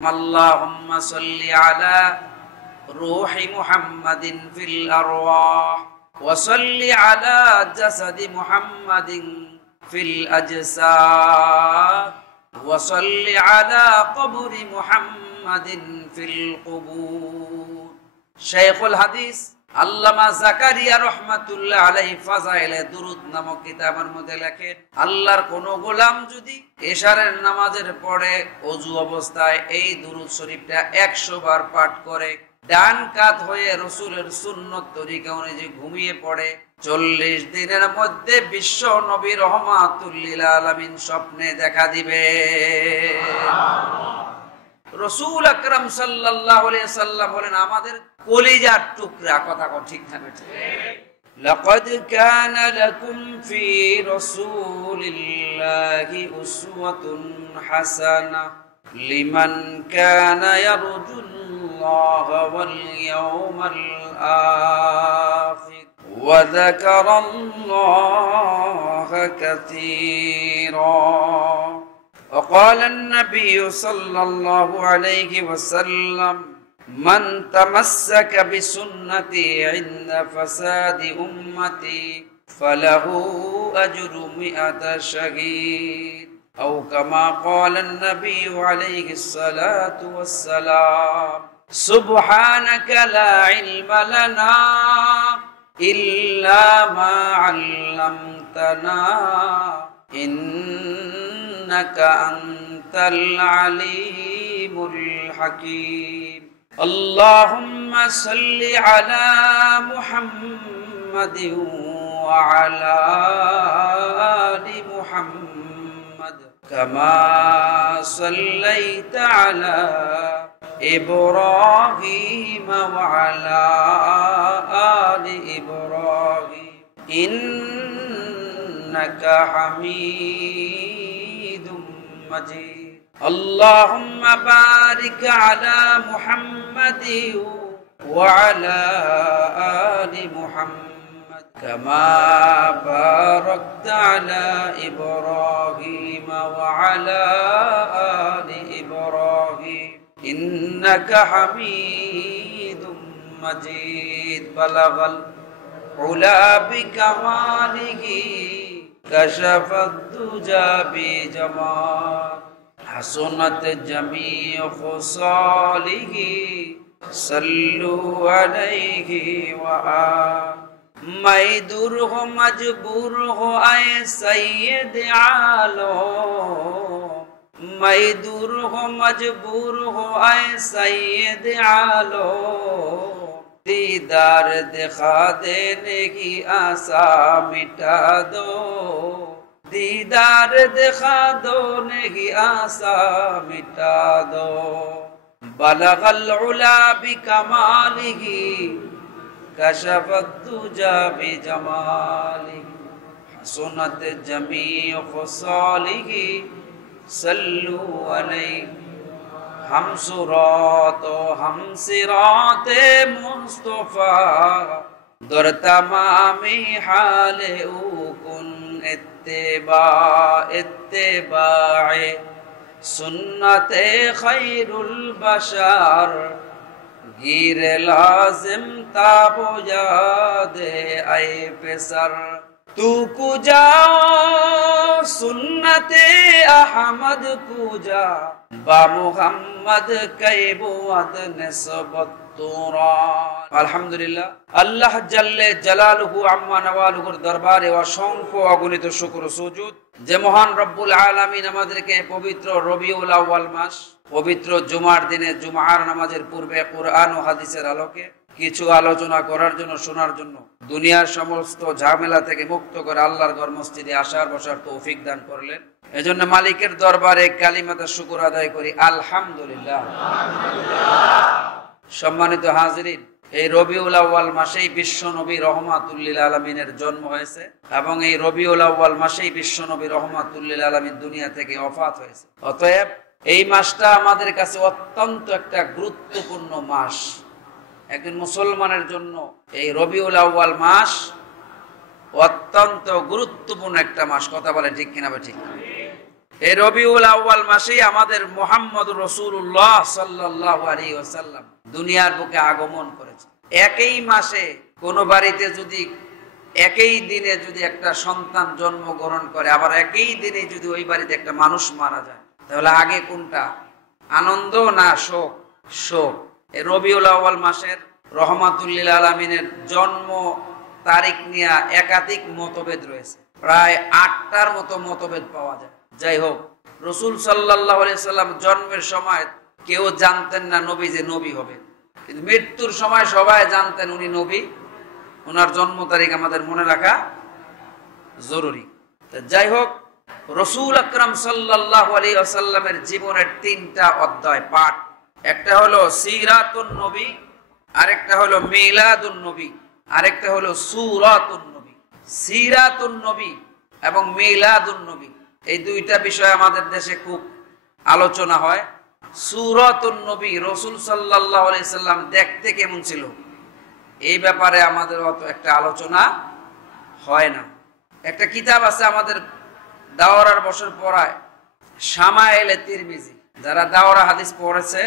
আল্লাহুম্মা সাল্লি আলা রূহি মুহাম্মাদিন ফিল আরওয়াহ ওয়া সাল্লি আলা জাসাদি মুহাম্মাদিন ফিল আজসাদ ওয়া সাল্লি আলা কবরি মুহাম্মাদিন ফিল কুবুর। শাইখুল হাদিস আল্লামা জাকারিয়া রাহমাতুল্লাহ আলাইহি ফাযাইলে দুরূদ নামক কিতাবের মধ্যে লেখেন, আল্লাহর কোন গোলাম যদি এশারের নামাজের পরে ওযু অবস্থায় এই দুরূদ শরীফটা 100 বার পাঠ করে, ডান কাত হয়ে রাসূলের সুন্নত তরিকা অনুযায়ী ঘুমিয়ে পড়ে, 40 দিনের মধ্যে বিশ্ব নবী রাহমাতুল লিল আলামিন স্বপ্নে দেখা দিবে। রাসূল আকরাম সাল্লাল্লাহু আলাইহি সাল্লাম বলেন, আমাদের কলিজার টুকরা, কথা ঠিক না ঠিক? লাকাদ কানা লাকুম ফি রাসূলিল্লাহি উসওয়াতুন হাসানাহ লিমান কানা ইয়ারজুল্লাহা ওয়াল ইয়াওমাল আখির ওয়া যাকারাল্লাহা কাসীরা। وقال النبي صلى الله عليه وسلم من تمسك بسنتي عند فساد أمتي فله أجر 100 شهيد أو كما قال النبي عليه الصلاة والسلام سبحانك لا علم لنا إلا ما علمتنا إنك أنت العليم الحكيم اللهم صل على محمد وعلى آل محمد كما صليت على إبراهيم وعلى آل إبراهيم إنك حميد مجيد اللهم بارك على محمد وعلى آل محمد كما باركت على إبراهيم وعلى آل إبراهيم إنك حميد مجيد بلغ العلا بكماله كشف الدجى بجمال حسنت جميع خصاله صلوا عليه وآله میں دور ہو مجبور ہو اے سید عالم میں دور ہو مجبور ہو اے سید عالم دیدار دکھا دینے کی آسا مٹا دو دیدار دکھا دونے کی آسا مٹا دو بلغ العلا بکمالہ کشف الدجى بجمالہ حسنت جمیع خصالہ صلوا علیہ ہم صراط و ہم صراط مصطفیٰ در تمام حال او کن اتباع سنت خیر البشر گیر لازم تاب و یاد اے پسر تو کجا سنت احمد کجا با মুহাম্মদ কাইবুয়াত নিসবত তুরান। আলহামদুলিল্লাহ, আল্লাহ জাল্লে জালালুহু আম্মা নওয়ালুহুর দরবারে অসংখ্য অগণিত শুকর ও সুজুদ যে মহান রব্বুল আলামিন আমাদেরকে পবিত্র রবিউল আউয়াল মাস, পবিত্র জুমার দিনে জুমার নামাজের পূর্বে কোরআন ও হাদিসের আলোকে কিছু আলোচনা করার জন্য, শোনার জন্য, দুনিয়ার সমস্ত ঝামেলা থেকে মুক্ত করে আল্লাহর ঘর মসজিদে আসার বসার তৌফিক দান করলেন। এজন্য মালিকের দরবারে কালিমাতে শুকর আদায় করি, আলহামদুলিল্লাহ। সম্মানিত হাজিরিন, এই রবিউল আউয়াল মাসেই বিশ্ব নবী রহমাতুল লিল আলামিনের জন্ম হয়েছে এবং এই রবিউল আউয়াল মাসেই বিশ্ব নবী রহমাতুল লিল আলামিন দুনিয়া থেকে ওফাত হয়েছে। অতএব এই মাসটা আমাদের কাছে অত্যন্ত একটা গুরুত্বপূর্ণ মাস। একজন মুসলমানের জন্য এই রবিউল আউয়াল মাস অত্যন্ত গুরুত্বপূর্ণ একটা মাস। কথা বলে ঠিক কিনা? ঠিক। এই রবিউল আউয়াল মাসেই আমাদের মুহাম্মদুর রাসূলুল্লাহ সাল্লাল্লাহু আলাইহি ওয়াসাল্লাম দুনিয়ার বুকে আগমন করেছে। একই মাসে কোন বাড়িতে যদি একই দিনে যদি একটা সন্তান জন্মগ্রহণ করে, আবার একই দিনে যদি ওই বাড়িতে একটা মানুষ মারা যায়, তাহলে আগে কোনটা, আনন্দ না শোক? শোক। এই রবিউল আউয়াল মাসের রহমাতুল লিল আলামিনের জন্ম তারিখ নিয়ে একাধিক মতভেদ রয়েছে, প্রায় 8টার মতো মতভেদ পাওয়া যায়। যাই হোক, রাসূল সাল্লাল্লাহু আলাইহি সাল্লাম জন্মের সময় কেউ জানতেন না নবী যে নবী হবে, কিন্তু মৃত্যুর সময় সবাই জানতেন উনি নবী। ওনার জন্ম তারিখ আমাদের মনে রাখা জরুরি। যাই হোক, রাসূল আকরাম সাল্লাল্লাহু আলাইহি ওয়াসাল্লামের জীবনের 3টা অধ্যায় পাঠ। একটা হলো সিরাতুন নবী, আরেকটা হলো মিলাদুন নবী, আরেকটা হলো সূরাতুন নবী। সিরাতুন নবী এবং মিলাদুন নবী এই দুইটা বিষয় আমাদের দেশে খুব আলোচনা হয়। সূরাতুন নবী, রাসূল সাল্লাল্লাহু আলাইহি সাল্লাম দেখতে কেমন ছিল, এই ব্যাপারে আমাদের অত একটা আলোচনা হয় না। একটা কিতাব আছে আমাদের দাওরার বছর পড়ায়, শামায়েলে তিরমিজি। যারা দাওরা হাদিস পড়েছে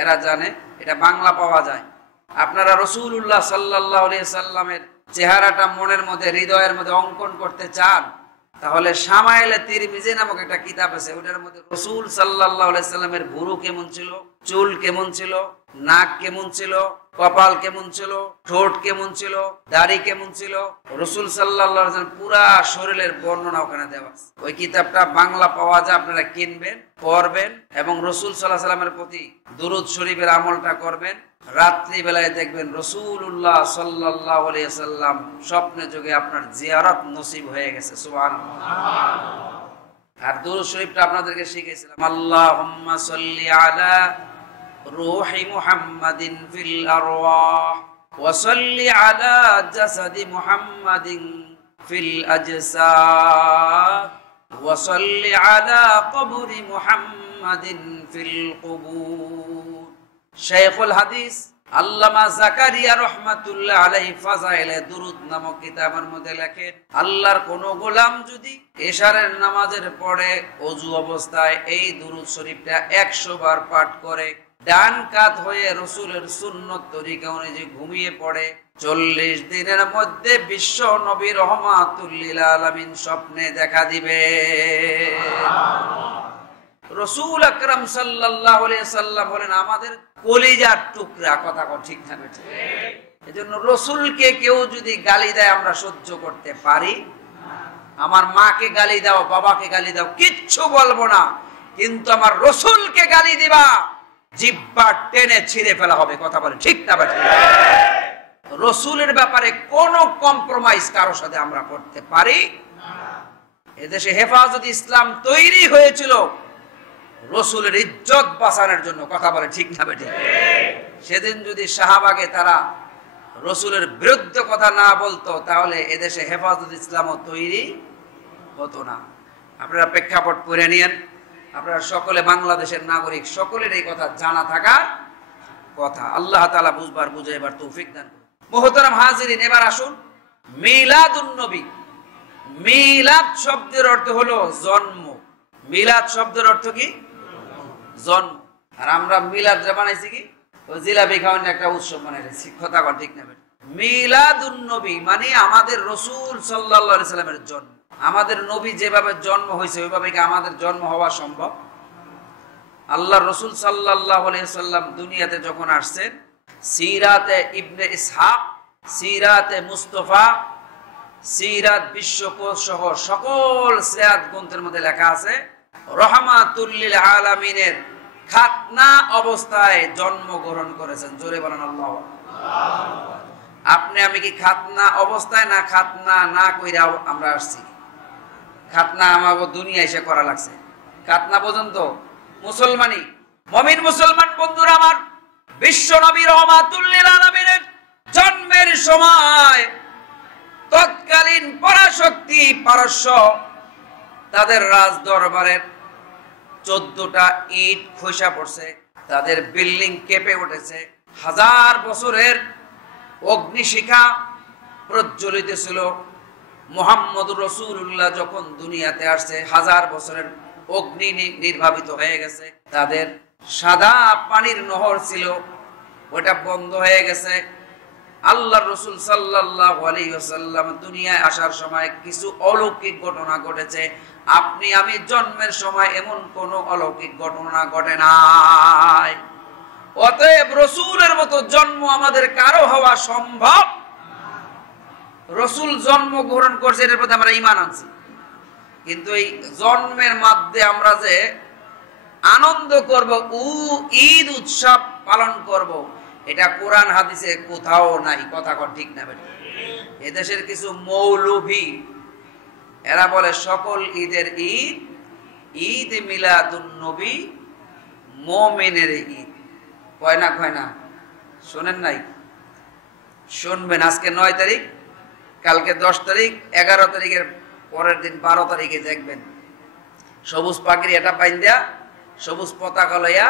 এরা জানে, এটা বাংলা পাওয়া যায়। আপনারা রাসূলুল্লাহ সাল্লাল্লাহু আলাইহি সাল্লামের চেহারাটা মনের মধ্যে, হৃদয়ের মধ্যে অঙ্কন করতে চান, তাহলে শামায়েলে তিরমিজি নামক একটা কিতাব আছে, ওটার মধ্যে রাসূল সাল্লাল্লাহু আলাইহি সাল্লামের ভুরু কেমন ছিল, চুল কেমন ছিল, নাক কেমন ছিল, কপাল কেমন ছিল, ঠোঁট কেমন ছিল, দাড়ি কেমন ছিল, রাসূল সাল্লাল্লাহু আলাইহি সাল্লাম পুরা শরীরের বর্ণনা ওখানে দেওয়া আছে। ওই কিতাবটা বাংলা পাওয়া যায়, আপনারা কিনবেন, পড়বেন এবং রাসূল সাল্লাল্লাহু আলাইহি সাল্লামের প্রতি দুরূদ শরীফের আমলটা করবেন। রাত্রি বেলায় দেখবেন রাসূলুল্লাহ সাল্লাল্লাহু আলাইহি সাল্লাম স্বপ্নে যোগে আপনার জিয়ারত নসিব হয়ে গেছে। সুবহানাল্লাহ। আর দুরূদ শরীফটা আপনাদেরকে শিখিয়েছিলাম, আল্লাহুম্মা সাল্লি আলা রূহি মুহাম্মাদিন ফিল আরওয়াহ ওয়া সাল্লি আলা জাসাদি মুহাম্মাদিন ফিল আজসাদ ওয়া সাল্লি আলা কবরি মুহাম্মাদিন ফিল কুবুর। শাইখুল হাদিস আল্লামা জাকারিয়া রাহমাতুল্লাহ আলাইহি ফাযাইলে দুরূদ নামক কিতাবের মধ্যে লেখেন, আল্লাহর কোন গোলাম যদি এশারের নামাজের পরে ওযু অবস্থায় এই দুরূদ শরীফটা 100 বার পাঠ করে, ডান কাত হয়ে রাসূলের সুন্নত তরিকা অনুযায়ী ঘুমিয়ে পড়ে, 40 দিনের মধ্যে বিশ্ব নবী রহমাতুল লিল আলামিন স্বপ্নে দেখা দিবে। রাসূল আকরাম সাল্লাল্লাহু আলাইহি সাল্লাম বলেন আমাদের কলিজার টুকরা, কথা ঠিক না বেঠিক? এজন্য রাসূলকে কেউ যদি গালি দেয় আমরা সহ্য করতে পারি। আমার মাকে গালি দাও, বাবাকে গালি দাও, কিচ্ছু বলবো না, কিন্তু আমার রাসূলকে গালি দিবা, জিহ্বা টেনে ছিঁড়ে ফেলা হবে, কথা বলে ঠিক না বেঠিক? রাসূলের ব্যাপারে কোনো কম্প্রোমাইজ কারোর সাথে আমরা করতে পারি না। এদেশে হেফাজত ইসলাম তৈরি হয়েছিল রাসূলের ইজ্জত বাঁচানোর জন্য, কথা বলে ঠিক না বেঠিক? সেদিন যদি শাহবাগে তারা রাসূলের বিরুদ্ধে কথা না বলতো, তাহলে এদেশে হেফাজত ইসলামও তৈরি হতো না। আপনারা প্রেক্ষাপট পড়ে নিয়েন, আপনারা সকলে বাংলাদেশের নাগরিক, সকলের এই কথা জানা থাকার কথা। আল্লাহ তাআলা বুঝবার বুঝাইবার তৌফিক দান করুন। মুহতারাম হাজিরিন, এবার আসুন মিলাদুন নবী। মিলাদ শব্দের অর্থ হলো জন্ম। মিলাদ শব্দের অর্থ কি? জন্ম। আর আমরা মিলাদ বানাইছি কি? ওই জিলাপি খাওয়ানোর একটা উৎসব বানাইছি, কথা ঠিক না? মিলাদুন নবী মানে আমাদের রাসূল সাল্লাল্লাহু আলাইহি সাল্লামের জন্ম। আমাদের নবী যেভাবে জন্ম হয়েছে ওইভাবে কি আমাদের জন্ম হওয়া সম্ভব? আল্লাহর রাসূল সাল্লাল্লাহু আলাইহি সাল্লাম দুনিয়াতে যখন আসছেন, সিরাতে ইবনে ইসহাক, সিরাতে মুস্তাফা, সিরাত বিশ্বকোষ সহ সকল সিরাত গ্রন্থের মধ্যে লেখা আছে রহমাতুল লিল আলামিনের খাতনা অবস্থায় জন্মগ্রহণ করেছেন। জোরে বলেন আল্লাহু আকবার। আপনি আমি কি খাতনা অবস্থায় না খাতনা না কইরা আমরা আসছি? খাতনা আমাগো দুনিয়া এসে করা লাগছে। খাতনা পর্যন্ত মুসলমানি, মুমিন মুসলমান বন্ধুরা আমার, বিশ্ব নবী রহমাতুল লিল আলামিনের জন্মের সময় তৎকালীন পরাশক্তি পারস্য তাদের রাজ দরবারের 14টা ইট খসে পড়ছে, তাদের বিল্ডিং কেঁপে উঠেছে, 1000 বছরের অগ্নিশিখা প্রজ্বলিত ছিল। মুহাম্মদুর রাসূলুল্লাহ যখন দুনিয়াতে আসছে 1000 বছরের অগ্নি নির্বাপিত হয়ে গেছে। তাদের সাদা পানির নহর ছিল, ওটা বন্ধ হয়ে গেছে। আল্লাহর রাসূল সাল্লাল্লাহু আলাইহি ওয়াসাল্লাম দুনিয়ায় আসার সময় কিছু অলৌকিক ঘটনা ঘটেছে। আপনি আমি জন্মের সময় এমন কোন অলৌকিক ঘটনা ঘটে নাই। অতএব রাসূলের মতো জন্ম আমাদের কারো হওয়া সম্ভব। রাসূল জন্মগ্রহণ করছে, এর প্রতি আমরা ঈমান আনছি, কিন্তু এই জন্মের মধ্যে আমরা যে আনন্দ করব, ঈদ উৎসব পালন করব, এটা কোরআন হাদিসে কোথাও নাই। কথা ঠিক না বেটা? এদেশের কিছু মৌলভী এরা বলে সকল ঈদের ঈদ, ঈদ মিলাদুন নবী, মুমিনের ঈদ। কয় না? শোনেন নাই? শুনবেন। আজকে 9 তারিখ, কালকে 10 তারিখ, 11 তারিখের পরের দিন 12 তারিখে দেখবেন সবুজ পাগড়ি এটা বাইন্দা, সবুজ পতাকা লইয়া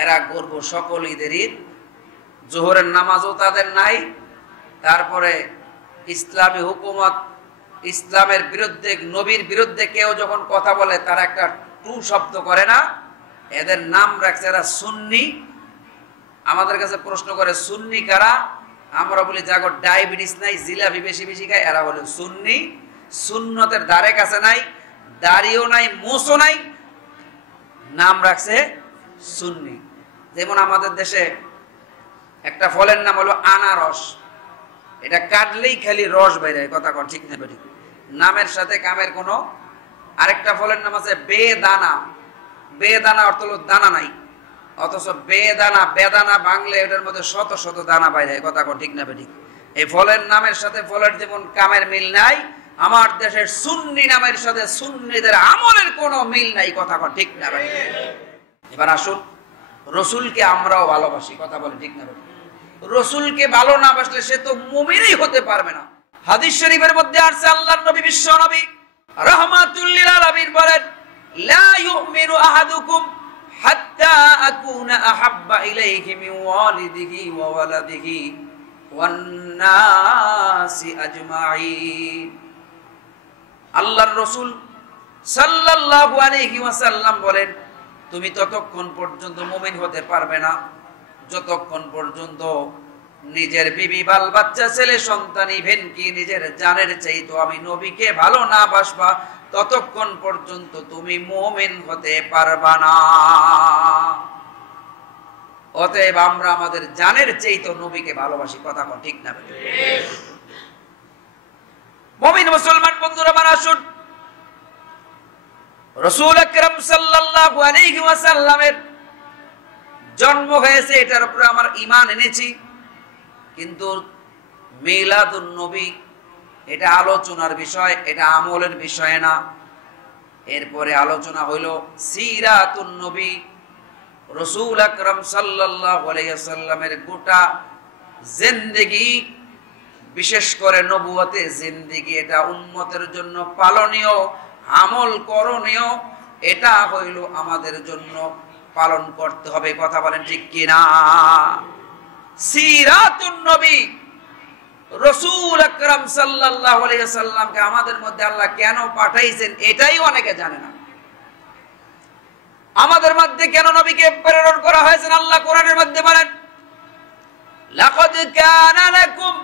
এরা করব সকল ঈদের ঈদ। জোহরের নামাজও তাদের নাই। তারপরে ইসলামী হুকুমত, ইসলামের বিরুদ্ধে, নবীর বিরুদ্ধে কেউ যখন কথা বলে তারা একটা টু শব্দ করে না। এদের নাম রাখছে এরা সুন্নি। আমাদের কাছে প্রশ্ন করে সুন্নি কারা? আমরা বলি যাগো ডায়াবেটিস নাই, জিলাপি বেশি বেশি খায়, এরা বলে সুন্নি। সুন্নতের ধারে কাছে নাই, দাড়িও নাই, মোছও নাই, নাম রাখছে সুন্নি। যেমন আমাদের দেশে একটা ফলের নাম হলো আনারস, এটা কাটলেই খালি রস বাইরে। কথা ঠিক না বেটি? নামের সাথে কামের কোনো। আরেকটা ফলের নাম আছে বেদানা। বেদানা অর্থ হলো দানা নাই, অথচ বেদানা, বেদানা বাংলা এটার মধ্যে শত শত দানা বাইরে। কথা ঠিক না বেটি? এই ফলের নামের সাথে ফলের যেমন কামের মিল নাই, আমার দেশের সুন্নি নামের সাথে সুন্নিদের আমলের কোনো মিল নাই। কথা ঠিক না বেটি? এবার আসুন, রসুলকে আমরাও ভালোবাসি। কথা বলে ঠিক না বেটি? রসুলকে ভালো না বাসলে সে তো মুমিনই হতে পারবে না। হাদিস শরীফের মধ্যে আছে আল্লাহর নবী, বিশ্ব নবী রাহমাতুল লিল আলামিন বলেন, লা ইউমিনু আহাদুকুম হাত্তা আকুনা আহাব্বা ইলাইহি মিন ওয়ালিদিহি ওয়া ওয়ালাদিহি ওয়ান নাসি আজমাইন। আল্লাহর রাসূল সাল্লাল্লাহু আলাইহি ওয়াসাল্লাম বলেন, তুমি ততক্ষণ পর্যন্ত মুমিন হতে পারবে না যতক্ষণ পর্যন্ত নিজের বিবি, বাল বাচ্চা, ছেলে সন্তান, ইভেন কি নিজের জানের চাইতো আমি নবীকে ভালো না বাসবা, ততক্ষণ পর্যন্ত তুমি মুমিন হতে পারবা না। অতএব আমরা আমাদের জানের চাইতো নবীকে ভালোবাসি। কথা ঠিক না? মুমিন মুসলমান বন্ধুরা আমার, আসুন রাসূল আকরাম সাল্লাল্লাহু আলাইহি ওয়াসাল্লামের জন্ম হয়েছে, এটার উপরে আমার ঈমান এনেছি। কিন্তু মিলাদুন নবী এটা আলোচনার বিষয়, এটা আমলের বিষয় না। এরপরে আলোচনা হইল সিরাতুন নবী, রাসূল আকরাম সাল্লাল্লাহু আলাইহি ওয়াসাল্লামের গোটা জিন্দেগি, বিশেষ করে নবুয়তের জিন্দেগি, এটা উম্মতের জন্য পালনীয়, আমল করণীয়। এটা হইল আমাদের জন্য পালন করতে হবে। কথা বলেন ঠিক কিনা? সিরাতুন নবী, রাসূল আকরাম সাল্লাল্লাহু আলাইহি ওয়াসাল্লামকে আমাদের মধ্যে আল্লাহ কেন পাঠাইছেন এটাই অনেকে জানে না। আমাদের মধ্যে কেন নবীকে প্রেরণ করা হয়েছে? আল্লাহ কোরআনের মধ্যে বলেন, লাকাদ কানা লাকুম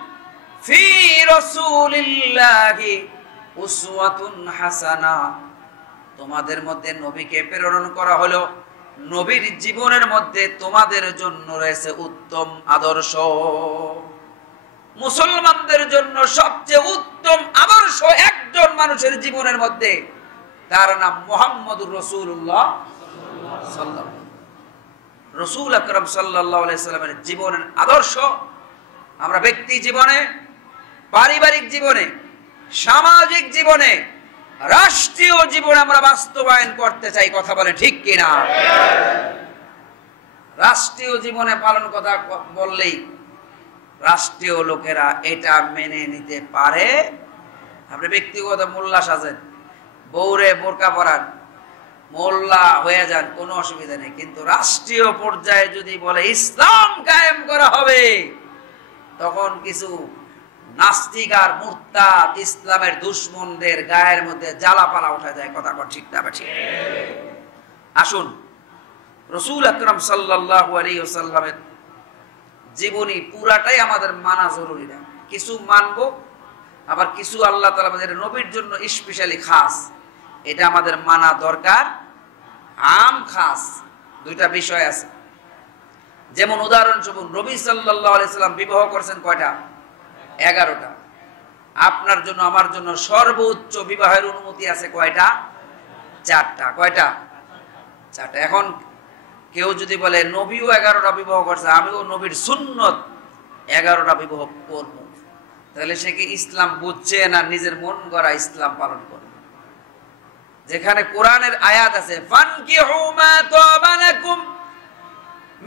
ফি রাসূলিল্লাহি উসওয়াতুন হাসানা। তোমাদের মধ্যে নবীকে প্রেরণ করা হলো, নবীর জীবনের মধ্যে তোমাদের জন্য রয়েছে উত্তম আদর্শ। মুসলমানদের জন্য সবচেয়ে উত্তম আদর্শ একজন মানুষের জীবনের মধ্যে, তার নাম মুহাম্মদুর রাসূলুল্লাহ সাল্লাল্লাহু আলাইহি ওয়াসাল্লাম। রাসূল আকরাম সাল্লাল্লাহু আলাইহি ওয়াসাল্লামের জীবনের আদর্শ আমরা ব্যক্তি জীবনে, পারিবারিক জীবনে, সামাজিক জীবনে, রাষ্ট্রীয় জীবনে আমরা বাস্তবায়ন করতে চাই। কথা বলে ঠিক কিনা? রাষ্ট্রীয় জীবনে পালন কথা বললেই রাষ্ট্রীয় লোকেরা এটা মেনে নিতে পারে। আপনি ব্যক্তিগত মোল্লা সাজেন, বউরে বোরকা পরান, মোল্লা হয়ে যান, কোনো অসুবিধা নেই। কিন্তু রাষ্ট্রীয় পর্যায়ে যদি বলে ইসলাম কায়েম করা হবে, তখন কিছু নাস্তিক আর মুরতাদ ইসলামের দুশমনদের গায়ের মধ্যে জ্বালাপালা উঠা যায়। কথা কর ঠিক না ঠিক? আসুন রাসূল আকরাম সাল্লাল্লাহু আলাইহি ওয়াসাল্লামের জীবনী পুরাটাই আমাদের মানা জরুরি না। কিছু মানবো, আবার কিছু আল্লাহ তাআলা আমাদের নবীর জন্য স্পেশালি খাস, এটা আমাদের মানা দরকার। আম খাস দুইটা বিষয় আছে। যেমন উদাহরণস্বরূপ নবী সাল্লাল্লাহু আলাইহি সাল্লাম বিবাহ করেছেন কয়টা? 11টা। আপনার জন্য আমার জন্য সর্বোচ্চ বিবাহের অনুমতি আছে কয়টা? 4টা। কয়টা? 4টা। এখন কেউ যদি বলে নবীও 11টা বিবাহ করছে, আমিও নবীর সুন্নত 11টা বিবাহ করব, তাহলে সে কি ইসলাম বুঝছে না নিজের মন গড়া ইসলাম পালন করবে? যেখানে কোরআনের আয়াত আছে ফানকিহু মা তাবা লাকুম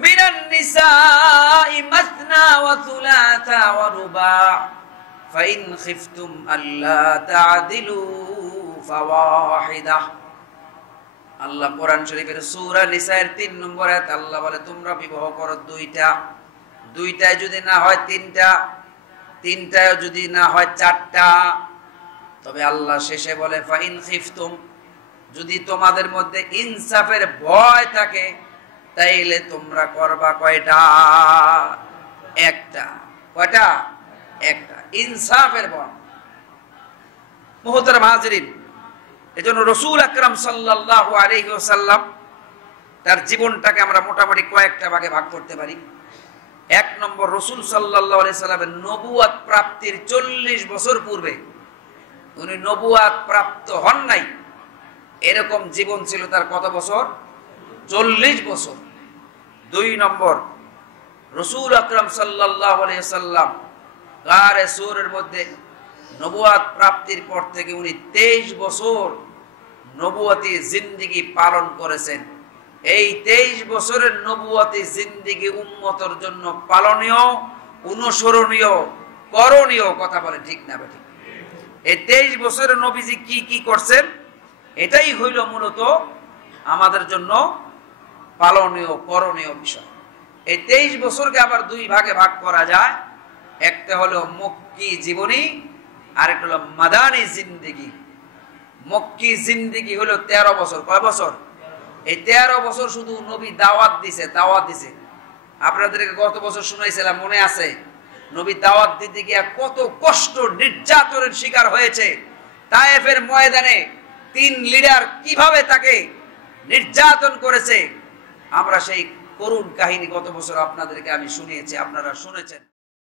মিনান নিসাই মাসনা ওয়া সুলাসা ওয়া রুবা ফাইন খিফতুম আল্লা তা'দিলু ফাওয়াহিদা। আল্লাহ কোরআন শরীফের সূরা নিসার 3 নম্বর আয়াত আল্লাহ বলে তোমরা বিবাহ করো দুইটা, দুইটায় যদি না হয় তিনটা, তিনটায় যদি না হয় 4টা। তবে আল্লাহ শেষে বলে ফাইন খিফতুম, যদি তোমাদের মধ্যে ইনসাফের ভয় থাকে তাইলে তোমরা করবা কয়টা? একটা। কয়টা? একটা। ইনসাফের ভয়। মুহতারাম হাজিরিন, এজন্য রাসূল আকরাম সাল্লাল্লাহু আলাইহি ওয়াসাল্লাম তার জীবনটাকে আমরা মোটামুটি কয়েকটা ভাগে ভাগ করতে পারি। 1 নম্বর, রাসূল সাল্লাল্লাহু আলাইহি সাল্লামের নবুয়ত প্রাপ্তির 40 বছর পূর্বে উনি নবুয়ত প্রাপ্ত হন নাই, এরকম জীবন ছিল তার। কত বছর? 40 বছর। 2 নম্বর, রাসূল আকরাম সাল্লাল্লাহু আলাইহি ওয়াসাল্লাম গারে সূরের মধ্যে নবুয়ত প্রাপ্তির পর থেকে উনি 23 বছর নবুয়তি জিন্দেগি পালন করেছেন। এই 23 বছরের নবুয়তি জিন্দেগি উম্মতের জন্য পালনীয়, অনুসরণীয়, করণীয়। কথা বলে ঠিক না বেঠিক? এই 23 বছরের নবীজি কি কি করছেন এটাই হইল মূলত আমাদের জন্য পালনীয়, করণীয় বিষয়। এই 23 বছরকে আবার 2 ভাগে ভাগ করা যায়। একটা হলো মক্কি জীবনী, আর একটা হলো মাদানী জিন্দেগি। মক্কি জিন্দেগি হলো 13 বছর। কয় বছর? এই 13 বছর শুধু নবী দাওয়াত দিছে, দাওয়াত দিছে। আপনাদেরকে গত বছর শুনাইছিলাম, মনে আছে? নবী দাওয়াত দিতে গিয়ে কত কষ্ট নির্যাতনের শিকার হয়েছে। তায়েফের ময়দানে 3 লিডার কিভাবে তাকে নির্যাতন করেছে, আমরা সেই করুণ কাহিনী গত বছর আপনাদেরকে আমি শুনিয়েছি, আপনারা শুনেছেন।